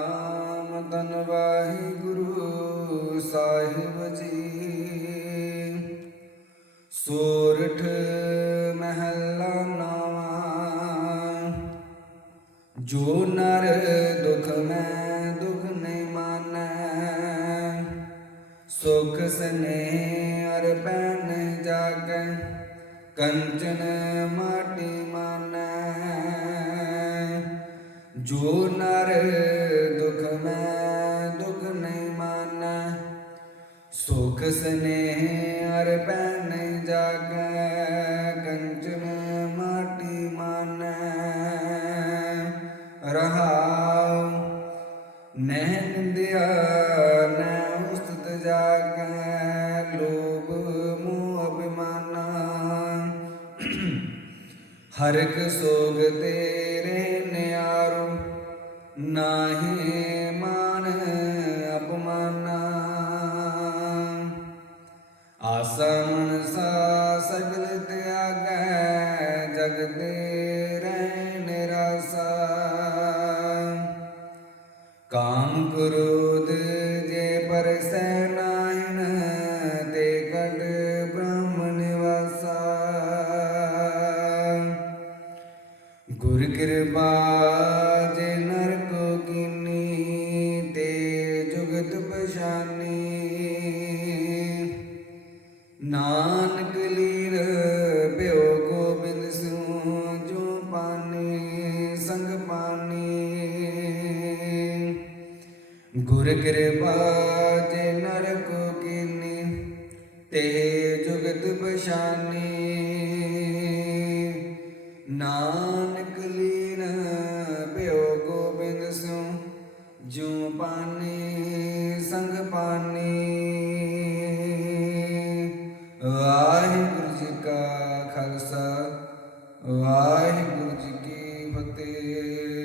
ਨਾਮ ਤਨ ਵਾਹਿਗੁਰੂ ਸਾਹਿਬ ਜੀ। ਸੋਰਠ ਮਹੱਲਾ ਨਾਵਾ। ਜੋ ਨਰ ਦੁਖ ਮੈਂ ਦੁਖ ਨਹੀਂ ਮਾਨੈ। ਸੁਖ ਸਨੇ ਅਰ ਪੈਨ ਜਾਗੈ। ਕੰਚਨ ਮਾਟੀ ਜੋ ਨਰ ਦੁਖ ਮੈਂ ਦੁਖ ਨਹੀਂ ਮਾਨੈ, ਸੁਖ ਸਨੇਹ ਅਰ ਪੈਨ ਜਾਗੈ ਕੰਚਨ ਮਾਟੀ ਮਾਨੈ। ਰਹਾਉ, ਨਹਿ ਨਿੰਦਿਆ, ਨਹਿ ਉਸਤਤ ਜਾਗੈ ਲੋਭ ਹਰ ਹਰਕ ਸੋਗ ਤੇਰੇ ਨਿਆਰੋ, ਨਾਹੀ ਮਾਨ ਅਪਮਾਨਾ। ਆਸਾ ਮਨਸਾ ਸਗਲ ਤਿਆਗੈ ਜਗ ਤੇ ਰਹਿ ਨਿਰਾਸਾ। ਕਾਮ ਕ੍ਰੋਧ ਜੇ ਪਰਸੈ ਗੁਰ ਕਿਰਪਾ ਜੇ ਨਰ ਕੋ ਕੀਨੀ, ਤੇ ਜੁਗਤ ਪਛਾਨੀ। ਨਾਨਕ ਲੀਰ ਭਿਓ ਗੋਬਿੰਦ ਸਿਉ ਜੋ ਪਾਨੀ, ਸੰਗ ਪਾਨੀ। ਗੁਰ ਕਿਰਪਾ ਜੇ ਨਰ ਕੋ ਕੀਨੀ, ਤੇ ਜੁਗਤ ਪਛਾਨੀ। ਸੰਗ ਪਾਨੀ ਵਾਹਿਗੁਰੂ ਜੀ ਕਾ ਖਾਲਸਾ ਵਾਹਿਗੁਰੂ ਜੀ ਕੀ ਫਤਿਹ।